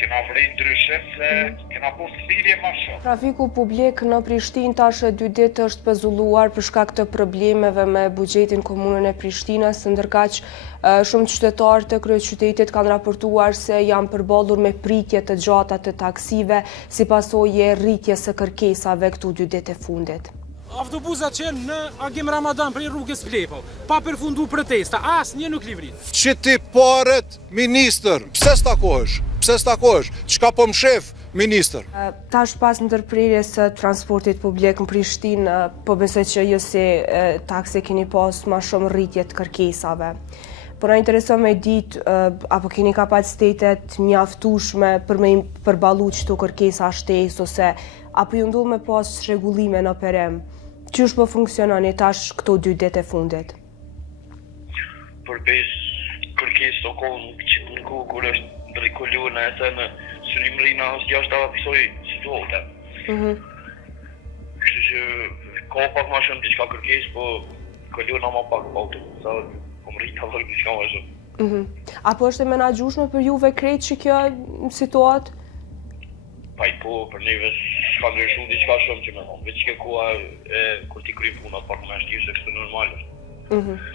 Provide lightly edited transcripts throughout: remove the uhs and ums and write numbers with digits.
Kena vrejt ndryshe se kena po thirrje ma shumë. Trafiku publik në Prishtinë tash 2 ditë është pezulluar për shkak të problemeve me buxhetin komunën e Prishtinës, ndërkaq shumë qytetarë të kryeqytetit kanë raportuar se janë përballur me pritje të gjata të taksive si pasojë e rritjes së kërkesave këtu 2 ditë e fundit. Autobusat që në Agim Ramadan prej rrugës Plepo, pa përfundu protesta, asnjë nuk livrit. Që ti paret ministër, pse stakohesh? Pse stakohesh? Çka po mshef ministër? Tash pas ndërprerjes së transportit publik në Prishtinë, po besoj që ju si takse keni pas më shumë rritje të kërkesave. Po na intereson me ditë apo keni kapacitetet mjaftueshme për me përballu çto kërkesa shtesë ose apo ju ndodh me pas rregullime në operim. Qysh po funksiononi tash këto 2 ditë e fundit? Përveç kërkesë të kohë në kohë kur është ndrikoluna e se në synimrina është jashtë avisoj si zote. Kështu që ka pak ma shumë diçka kërkesë, po koluna ma pak po autobusa, po më rrita vërë diçka ma shumë. Apo është e menaxhueshme për juve krejt që kjo situatë? Paj po, për neve s'ka ndryshu diçka shumë që me thonë, veç ke koha kur ti kryjnë punat, pak më shtirë se kështu normal është.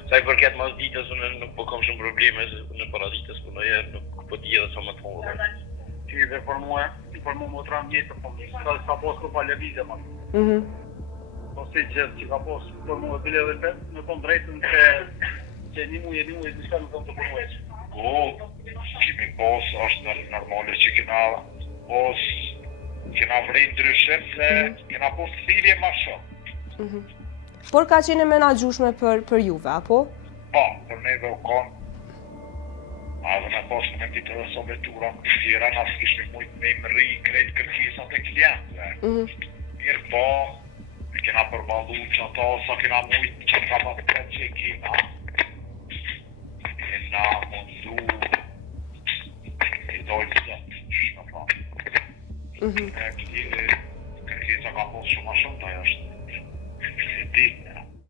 Sa i përket mas ditës, unë nuk po kam shumë probleme, se në paraditës punoj, nuk po di edhe sa më të thonë. Ty dhe për mua më tram jetë, po s'ka pos për pa lëvizje, ma. Po si gjithë që ka pos për mua bile dhe me kom drejtën që një muje diçka nuk kom të përmueq. Po, kemi pos, është normale që kena vrejt ndryshe se kena po thirrje ma shumë. Por ka qenë menaxhueshme për juve, apo? Po, për neve u konë. Edhe me posë me ditë edhe sobetura në tjera, na s'kishtë mujtë me më rri krejt kërkesat e klientëve. Mirë po, kena përballu që ato, sa kena mujtë që kapacitet që kena. Kena mundu i dojtë zëtë, që në fanë. Kërkesa ka posë shumë a shumë, ta është. E ditë.